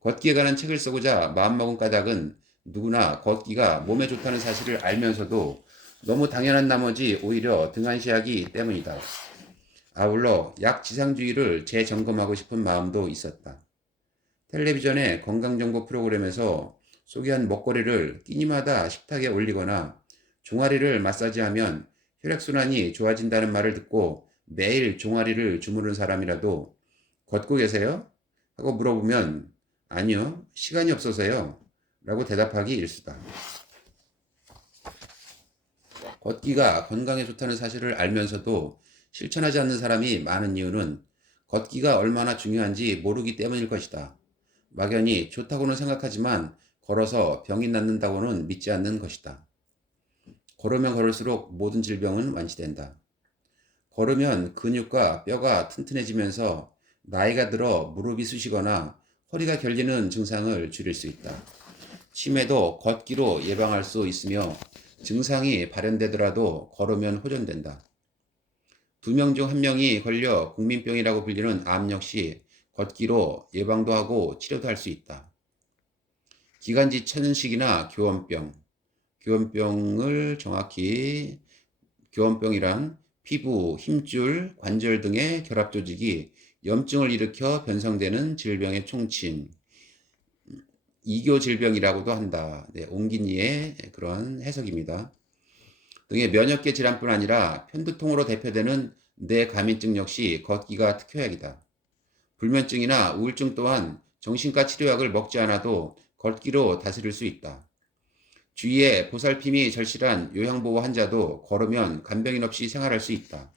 걷기에 관한 책을 쓰고자 마음먹은 까닭은 누구나 걷기가 몸에 좋다는 사실을 알면서도 너무 당연한 나머지 오히려 등한시하기 때문이다. 아울러 약 지상주의를 재점검하고 싶은 마음도 있었다. 텔레비전의 건강정보 프로그램에서 소개한 먹거리를 끼니마다 식탁에 올리거나 종아리를 마사지하면 혈액순환이 좋아진다는 말을 듣고 매일 종아리를 주무른 사람이라도 걷고 계세요? 하고 물어보면 아니요, 시간이 없어서요 라고 대답하기 일쑤다. 걷기가 건강에 좋다는 사실을 알면서도 실천하지 않는 사람이 많은 이유는 걷기가 얼마나 중요한지 모르기 때문일 것이다. 막연히 좋다고는 생각하지만 걸어서 병이 낫는다고는 믿지 않는 것이다. 걸으면 걸을수록 모든 질병은 완치된다. 걸으면 근육과 뼈가 튼튼해지면서 나이가 들어 무릎이 쑤시거나 허리가 결리는 증상을 줄일 수 있다. 치매도 걷기로 예방할 수 있으며 증상이 발현되더라도 걸으면 호전된다. 2명 중 1명이 걸려 국민병이라고 불리는 암 역시 걷기로 예방도 하고 치료도 할 수 있다. 기관지 천식이나 교원병, 교원병을 정확히 교원병이란 피부, 힘줄, 관절 등의 결합 조직이 염증을 일으켜 변성되는 질병의 총칭, 이교 질병이라고도 한다. 네, 옹기니의 그런 해석입니다. 등의 면역계 질환뿐 아니라 편두통으로 대표되는 뇌감인증 역시 걷기가 특효약이다. 불면증이나 우울증 또한 정신과 치료약을 먹지 않아도 걷기로 다스릴 수 있다. 주위에 보살핌이 절실한 요양보호 환자도 걸으면 간병인 없이 생활할 수 있다.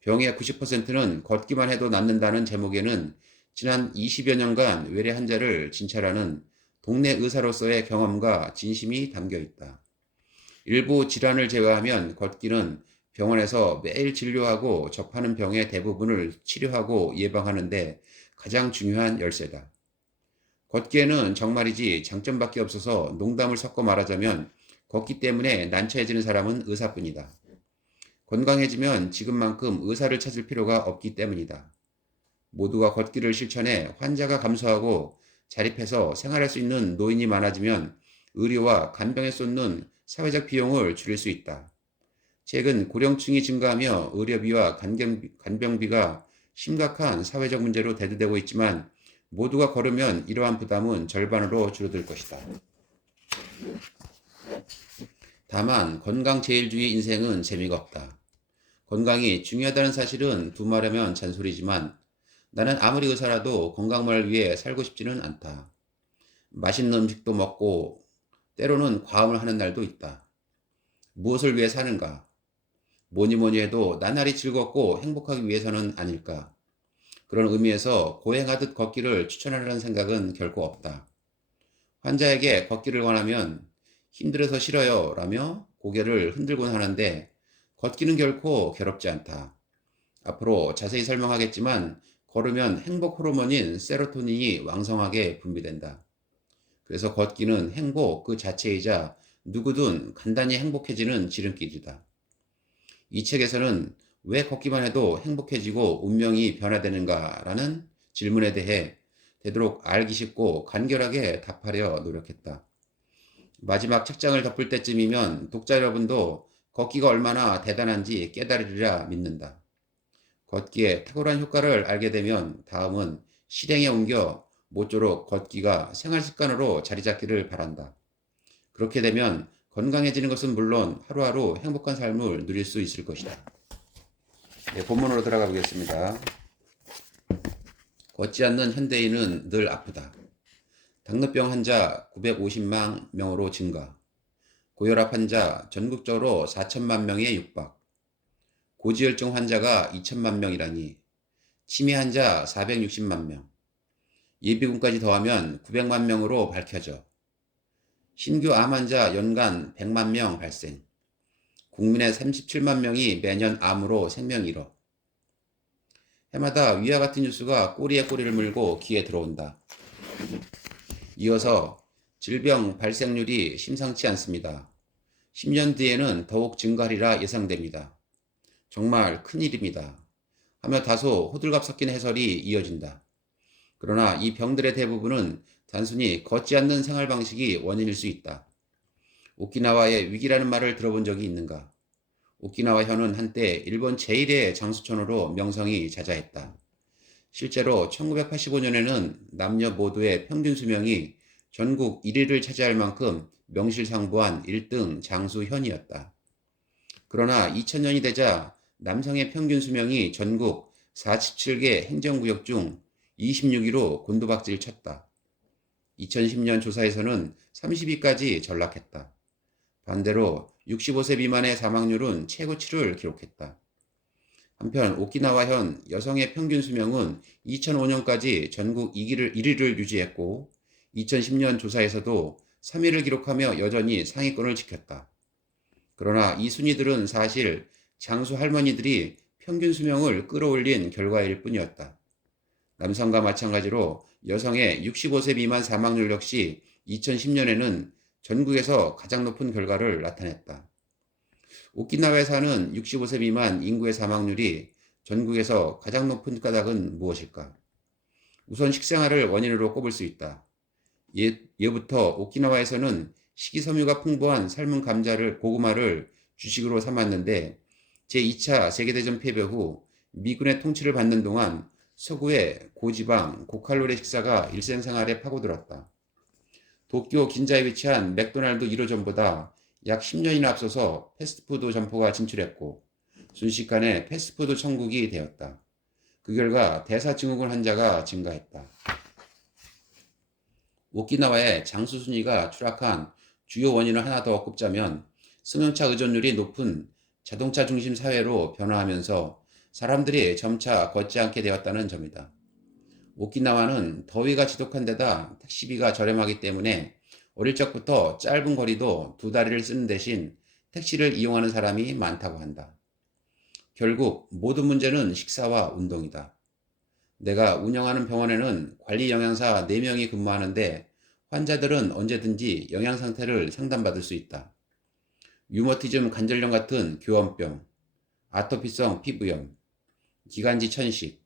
병의 90%는 걷기만 해도 낫는다는 제목에는 지난 20여 년간 외래 환자를 진찰하는 동네 의사로서의 경험과 진심이 담겨 있다. 일부 질환을 제외하면 걷기는 병원에서 매일 진료하고 접하는 병의 대부분을 치료하고 예방하는데 가장 중요한 열쇠다. 걷기에는 정말이지 장점밖에 없어서 농담을 섞어 말하자면 걷기 때문에 난처해지는 사람은 의사뿐이다. 건강해지면 지금만큼 의사를 찾을 필요가 없기 때문이다. 모두가 걷기를 실천해 환자가 감소하고 자립해서 생활할 수 있는 노인이 많아지면 의료와 간병에 쏟는 사회적 비용을 줄일 수 있다. 최근 고령층이 증가하며 의료비와 간병비가 심각한 사회적 문제로 대두되고 있지만 모두가 걸으면 이러한 부담은 절반으로 줄어들 것이다. 다만 건강제일주의 인생은 재미가 없다. 건강이 중요하다는 사실은 두말하면 잔소리지만 나는 아무리 의사라도 건강만을 위해 살고 싶지는 않다. 맛있는 음식도 먹고 때로는 과음을 하는 날도 있다. 무엇을 위해 사는가? 뭐니 뭐니 해도 나날이 즐겁고 행복하기 위해서는 아닐까? 그런 의미에서 고행하듯 걷기를 추천하려는 생각은 결코 없다. 환자에게 걷기를 권하면 힘들어서 싫어요 라며 고개를 흔들곤 하는데 걷기는 결코 괴롭지 않다. 앞으로 자세히 설명하겠지만 걸으면 행복 호르몬인 세로토닌이 왕성하게 분비된다. 그래서 걷기는 행복 그 자체이자 누구든 간단히 행복해지는 지름길이다. 이 책에서는 왜 걷기만 해도 행복해지고 운명이 변화되는가라는 질문에 대해 되도록 알기 쉽고 간결하게 답하려 노력했다. 마지막 책장을 덮을 때쯤이면 독자 여러분도 걷기가 얼마나 대단한지 깨달으리라 믿는다. 걷기에 탁월한 효과를 알게 되면 다음은 실행에 옮겨 모쪼록 걷기가 생활 습관으로 자리 잡기를 바란다. 그렇게 되면 건강해지는 것은 물론 하루하루 행복한 삶을 누릴 수 있을 것이다. 네, 본문으로 들어가 보겠습니다. 걷지 않는 현대인은 늘 아프다. 당뇨병 환자 950만 명으로 증가. 고혈압 환자 전국적으로 4천만 명에 육박. 고지혈증 환자가 2천만 명이라니. 치매 환자 460만 명. 예비군까지 더하면 900만 명으로 밝혀져. 신규 암 환자 연간 100만 명 발생. 국민의 37만 명이 매년 암으로 생명 잃어. 해마다 위와 같은 뉴스가 꼬리에 꼬리를 물고 귀에 들어온다. 이어서 질병 발생률이 심상치 않습니다. 10년 뒤에는 더욱 증가하리라 예상됩니다. 정말 큰일입니다. 하며 다소 호들갑 섞인 해설이 이어진다. 그러나 이 병들의 대부분은 단순히 걷지 않는 생활 방식이 원인일 수 있다. 오키나와의 위기라는 말을 들어본 적이 있는가? 오키나와현은 한때 일본 제1의 장수촌으로 명성이 자자했다. 실제로 1985년에는 남녀 모두의 평균 수명이 전국 1위를 차지할 만큼 명실상부한 1등 장수현이었다. 그러나 2000년이 되자 남성의 평균 수명이 전국 47개 행정구역 중 26위로 곤두박질 쳤다. 2010년 조사에서는 30위까지 전락했다. 반대로 65세 미만의 사망률은 최고치를 기록했다. 한편 오키나와현 여성의 평균 수명은 2005년까지 전국 1위를 유지했고 2010년 조사에서도 3위를 기록하며 여전히 상위권을 지켰다. 그러나 이 순위들은 사실 장수 할머니들이 평균 수명을 끌어올린 결과일 뿐이었다. 남성과 마찬가지로 여성의 65세 미만 사망률 역시 2010년에는 전국에서 가장 높은 결과를 나타냈다. 오키나와에 사는 65세 미만 인구의 사망률이 전국에서 가장 높은 까닭은 무엇일까? 우선 식생활을 원인으로 꼽을 수 있다. 예부터 오키나와에서는 식이섬유가 풍부한 삶은 고구마를 주식으로 삼았는데 제2차 세계대전 패배 후 미군의 통치를 받는 동안 서구의 고지방, 고칼로리 식사가 일상생활에 파고들었다. 도쿄 긴자에 위치한 맥도날드 1호점보다 약 10년이나 앞서서 패스트푸드 점포가 진출했고 순식간에 패스트푸드 천국이 되었다. 그 결과 대사증후군 환자가 증가했다. 오키나와의 장수 순위가 추락한 주요 원인을 하나 더 꼽자면 승용차 의존율이 높은 자동차 중심 사회로 변화하면서 사람들이 점차 걷지 않게 되었다는 점이다. 오키나와는 더위가 지독한 데다 택시비가 저렴하기 때문에 어릴 적부터 짧은 거리도 두 다리를 쓰는 대신 택시를 이용하는 사람이 많다고 한다. 결국 모든 문제는 식사와 운동이다. 내가 운영하는 병원에는 관리 영양사 4명이 근무하는데 환자들은 언제든지 영양 상태를 상담받을 수 있다. 류머티즘 관절염 같은 교원병, 아토피성 피부염, 기관지 천식,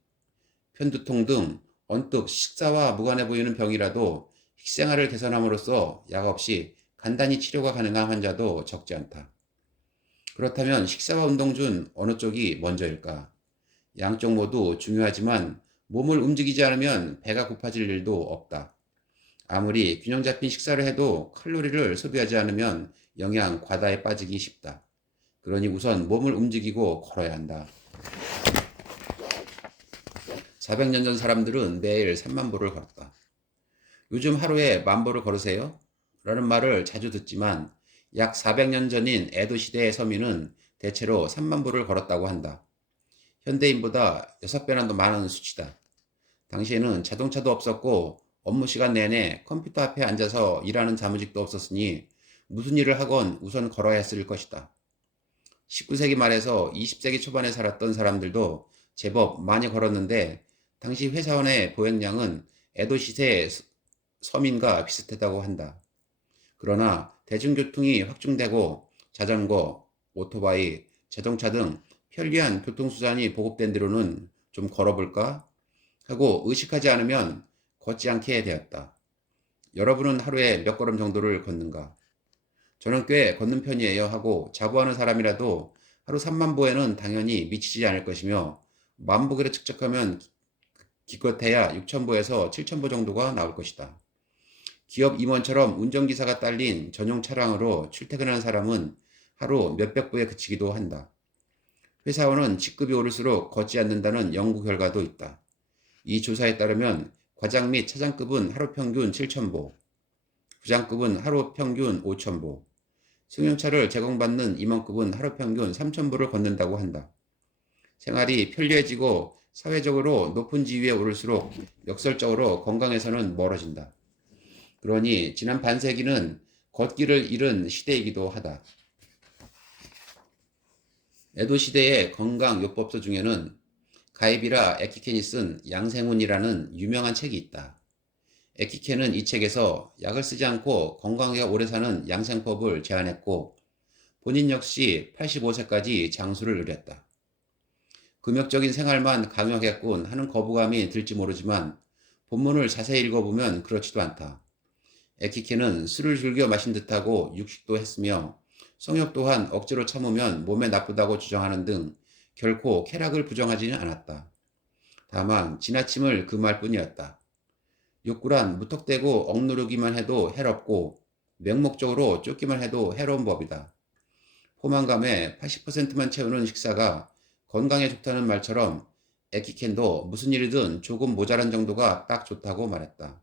편두통 등 언뜻 식사와 무관해 보이는 병이라도 식생활을 개선함으로써 약 없이 간단히 치료가 가능한 환자도 적지 않다. 그렇다면 식사와 운동 중 어느 쪽이 먼저일까? 양쪽 모두 중요하지만 몸을 움직이지 않으면 배가 고파질 일도 없다. 아무리 균형 잡힌 식사를 해도 칼로리를 소비하지 않으면 영양 과다에 빠지기 쉽다. 그러니 우선 몸을 움직이고 걸어야 한다. 400년 전 사람들은 매일 3만 보를 걸었다. 요즘 하루에 10,000보를 걸으세요? 라는 말을 자주 듣지만 약 400년 전인 에도 시대의 서민은 대체로 3만 보를 걸었다고 한다. 현대인보다 6배나 더 많은 수치다. 당시에는 자동차도 없었고 업무 시간 내내 컴퓨터 앞에 앉아서 일하는 사무직도 없었으니 무슨 일을 하건 우선 걸어야 했을 것이다. 19세기 말에서 20세기 초반에 살았던 사람들도 제법 많이 걸었는데 당시 회사원의 보행량은 에도 시대 서민과 비슷했다고 한다. 그러나 대중교통이 확충되고 자전거, 오토바이, 자동차 등 편리한 교통수단이 보급된 뒤로는 좀 걸어볼까? 하고 의식하지 않으면 걷지 않게 되었다. 여러분은 하루에 몇 걸음 정도를 걷는가? 저는 꽤 걷는 편이에요 하고 자부하는 사람이라도 하루 3만 보에는 당연히 미치지 않을 것이며 만보기로 측정하면 기껏해야 6,000보에서 7,000보 정도가 나올 것이다. 기업 임원처럼 운전기사가 딸린 전용 차량으로 출퇴근하는 사람은 하루 몇백 보에 그치기도 한다. 회사원은 직급이 오를수록 걷지 않는다는 연구 결과도 있다. 이 조사에 따르면 과장 및 차장급은 하루 평균 7,000보, 부장급은 하루 평균 5,000보, 승용차를 제공받는 임원급은 하루 평균 3,000보를 걷는다고 한다. 생활이 편리해지고 사회적으로 높은 지위에 오를수록 역설적으로 건강에서는 멀어진다. 그러니 지난 반세기는 걷기를 잃은 시대이기도 하다. 에도 시대의 건강요법서 중에는 가이비라 에키켄이 쓴 양생훈이라는 유명한 책이 있다. 에키켄은 이 책에서 약을 쓰지 않고 건강하게 오래 사는 양생법을 제안했고 본인 역시 85세까지 장수를 누렸다. 금욕적인 생활만 강요하겠군 하는 거부감이 들지 모르지만 본문을 자세히 읽어보면 그렇지도 않다. 에키켄은 술을 즐겨 마신 듯하고 육식도 했으며 성욕 또한 억지로 참으면 몸에 나쁘다고 주장하는 등 결코 쾌락을 부정하지는 않았다. 다만 지나침을 금할 뿐이었다. 욕구란 무턱대고 억누르기만 해도 해롭고 맹목적으로 쫓기만 해도 해로운 법이다. 포만감의 80%만 채우는 식사가 건강에 좋다는 말처럼 에키켄도 무슨 일이든 조금 모자란 정도가 딱 좋다고 말했다.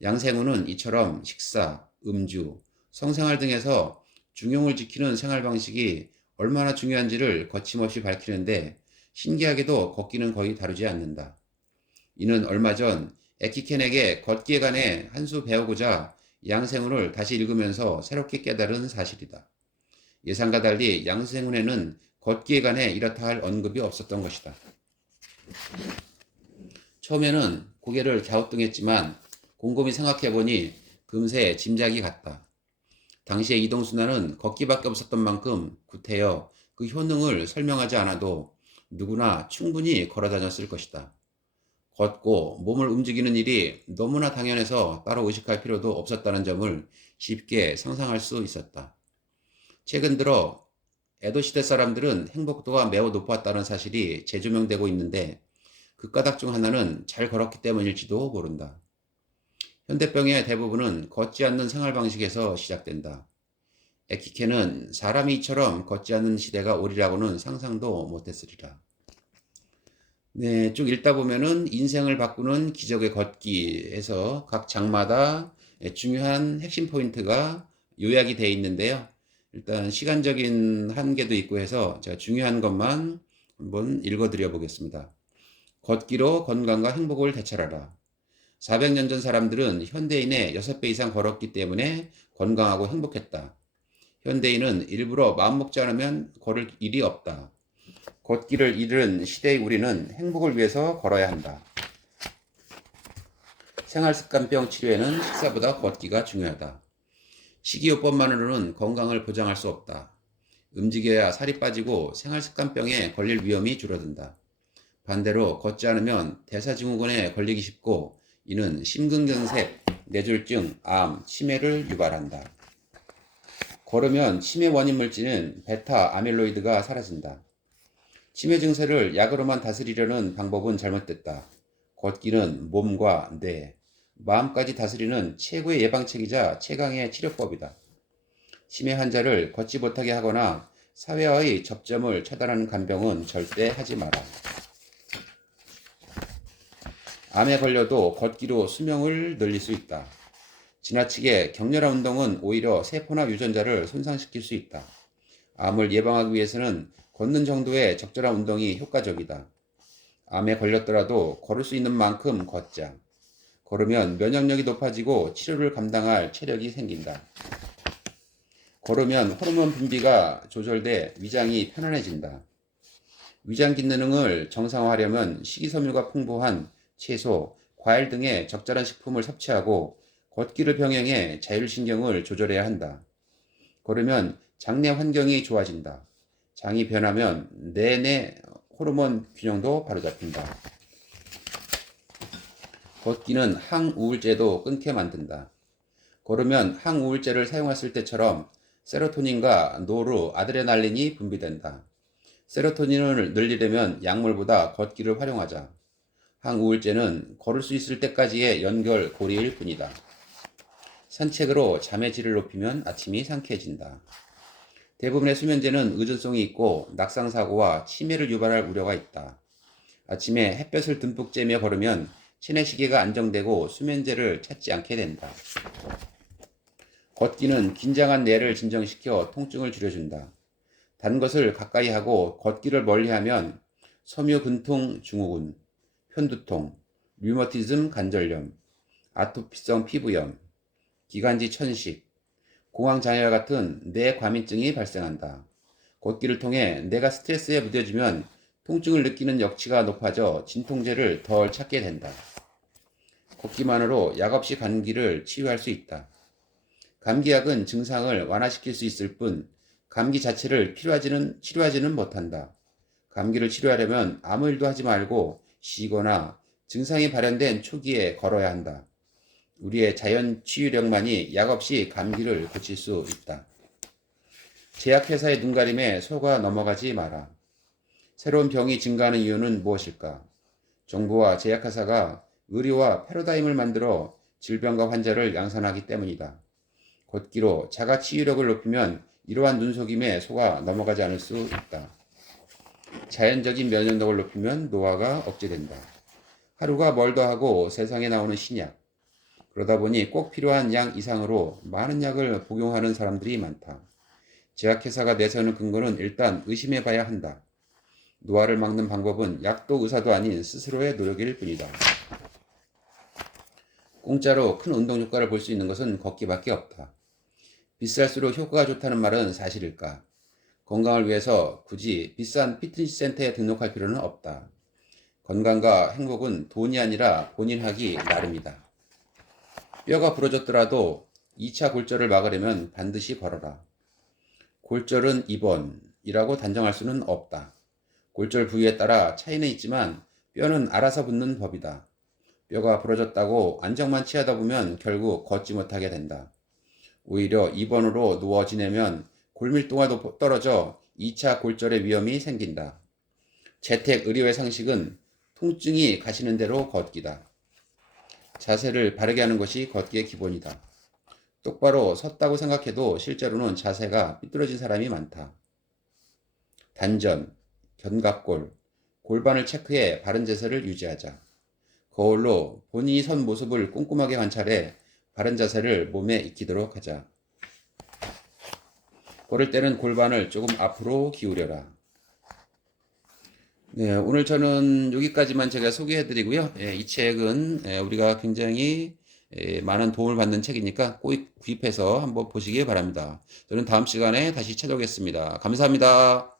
양생우는 이처럼 식사, 음주, 성생활 등에서 중용을 지키는 생활 방식이 얼마나 중요한지를 거침없이 밝히는데 신기하게도 걷기는 거의 다루지 않는다. 이는 얼마 전 에키켄에게 걷기에 관해 한 수 배우고자 양생훈을 다시 읽으면서 새롭게 깨달은 사실이다. 예상과 달리 양생훈에는 걷기에 관해 이렇다 할 언급이 없었던 것이다. 처음에는 고개를 갸우뚱했지만 곰곰이 생각해보니 금세 짐작이 갔다. 당시의 이동수단은 걷기밖에 없었던 만큼 구태여 그 효능을 설명하지 않아도 누구나 충분히 걸어 다녔을 것이다. 걷고 몸을 움직이는 일이 너무나 당연해서 따로 의식할 필요도 없었다는 점을 쉽게 상상할 수 있었다. 최근 들어 에도시대 사람들은 행복도가 매우 높았다는 사실이 재조명되고 있는데 그 까닭 중 하나는 잘 걸었기 때문일지도 모른다. 현대병의 대부분은 걷지 않는 생활 방식에서 시작된다. 에키케는 사람이 이처럼 걷지 않는 시대가 오리라고는 상상도 못했으리라. 네, 쭉 읽다 보면은 인생을 바꾸는 기적의 걷기에서 각 장마다 중요한 핵심 포인트가 요약이 되어 있는데요. 일단 시간적인 한계도 있고 해서 제가 중요한 것만 한번 읽어드려 보겠습니다. 걷기로 건강과 행복을 되찾아라. 400년 전 사람들은 현대인의 6배 이상 걸었기 때문에 건강하고 행복했다. 현대인은 일부러 마음먹지 않으면 걸을 일이 없다. 걷기를 잃은 시대의 우리는 행복을 위해서 걸어야 한다. 생활습관병 치료에는 식사보다 걷기가 중요하다. 식이요법만으로는 건강을 보장할 수 없다. 움직여야 살이 빠지고 생활습관병에 걸릴 위험이 줄어든다. 반대로 걷지 않으면 대사증후군에 걸리기 쉽고 이는 심근경색, 뇌졸중, 암, 치매를 유발한다. 걸으면 치매 원인 물질인 베타 아밀로이드가 사라진다. 치매 증세를 약으로만 다스리려는 방법은 잘못됐다. 걷기는 몸과 뇌, 마음까지 다스리는 최고의 예방책이자 최강의 치료법이다. 치매 환자를 걷지 못하게 하거나 사회와의 접점을 차단하는 간병은 절대 하지 마라. 암에 걸려도 걷기로 수명을 늘릴 수 있다. 지나치게 격렬한 운동은 오히려 세포나 유전자를 손상시킬 수 있다. 암을 예방하기 위해서는 걷는 정도의 적절한 운동이 효과적이다. 암에 걸렸더라도 걸을 수 있는 만큼 걷자. 걸으면 면역력이 높아지고 치료를 감당할 체력이 생긴다. 걸으면 호르몬 분비가 조절돼 위장이 편안해진다. 위장 기능을 정상화하려면 식이섬유가 풍부한 채소, 과일 등의 적절한 식품을 섭취하고 걷기를 병행해 자율신경을 조절해야 한다. 걸으면 장내 환경이 좋아진다. 장이 변하면 내내 호르몬 균형도 바로잡힌다. 걷기는 항우울제도 끊게 만든다. 걸으면 항우울제를 사용했을 때처럼 세로토닌과 노르, 아드레날린이 분비된다. 세로토닌을 늘리려면 약물보다 걷기를 활용하자. 항우울제는 걸을 수 있을 때까지의 연결 고리일 뿐이다. 산책으로 잠의 질을 높이면 아침이 상쾌해진다. 대부분의 수면제는 의존성이 있고 낙상사고와 치매를 유발할 우려가 있다. 아침에 햇볕을 듬뿍 쬐며 걸으면 체내시계가 안정되고 수면제를 찾지 않게 된다. 걷기는 긴장한 뇌를 진정시켜 통증을 줄여준다. 단 것을 가까이 하고 걷기를 멀리하면 섬유근통 증후군, 편두통, 류머티즘 관절염, 아토피성 피부염, 기관지 천식, 공황장애와 같은 뇌과민증이 발생한다. 걷기를 통해 뇌가 스트레스에 무뎌지면 통증을 느끼는 역치가 높아져 진통제를 덜 찾게 된다. 걷기만으로 약 없이 감기를 치유할 수 있다. 감기약은 증상을 완화시킬 수 있을 뿐 감기 자체를 치료하지는 못한다. 감기를 치료하려면 아무 일도 하지 말고 쉬거나 증상이 발현된 초기에 걸어야 한다. 우리의 자연 치유력만이 약 없이 감기를 고칠 수 있다. 제약회사의 눈가림에 속아 넘어가지 마라. 새로운 병이 증가하는 이유는 무엇일까? 정부와 제약회사가 의료와 패러다임을 만들어 질병과 환자를 양산하기 때문이다. 걷기로 자가 치유력을 높이면 이러한 눈속임에 속아 넘어가지 않을 수 있다. 자연적인 면역력을 높이면 노화가 억제된다. 하루가 멀더 하고 세상에 나오는 신약. 그러다 보니 꼭 필요한 양 이상으로 많은 약을 복용하는 사람들이 많다. 제약회사가 내세우는 근거는 일단 의심해 봐야 한다. 노화를 막는 방법은 약도 의사도 아닌 스스로의 노력일 뿐이다. 공짜로 큰 운동 효과를 볼 수 있는 것은 걷기밖에 없다. 비쌀수록 효과가 좋다는 말은 사실일까? 건강을 위해서 굳이 비싼 피트니스 센터에 등록할 필요는 없다. 건강과 행복은 돈이 아니라 본인 하기 나름이다. 뼈가 부러졌더라도 2차 골절을 막으려면 반드시 걸어라. 골절은 입원이라고 단정할 수는 없다. 골절 부위에 따라 차이는 있지만 뼈는 알아서 붙는 법이다. 뼈가 부러졌다고 안정만 취하다 보면 결국 걷지 못하게 된다. 오히려 입원으로 누워 지내면 골밀도가 떨어져 2차 골절의 위험이 생긴다. 재택 의료의 상식은 통증이 가시는 대로 걷기다. 자세를 바르게 하는 것이 걷기의 기본이다. 똑바로 섰다고 생각해도 실제로는 자세가 삐뚤어진 사람이 많다. 단전, 견갑골, 골반을 체크해 바른 자세를 유지하자. 거울로 본인이 선 모습을 꼼꼼하게 관찰해 바른 자세를 몸에 익히도록 하자. 걸을 때는 골반을 조금 앞으로 기울여라. 네, 오늘 저는 여기까지만 제가 소개해드리고요. 이 책은 우리가 굉장히 많은 도움을 받는 책이니까 꼭 구입해서 한번 보시기 바랍니다. 저는 다음 시간에 다시 찾아오겠습니다. 감사합니다.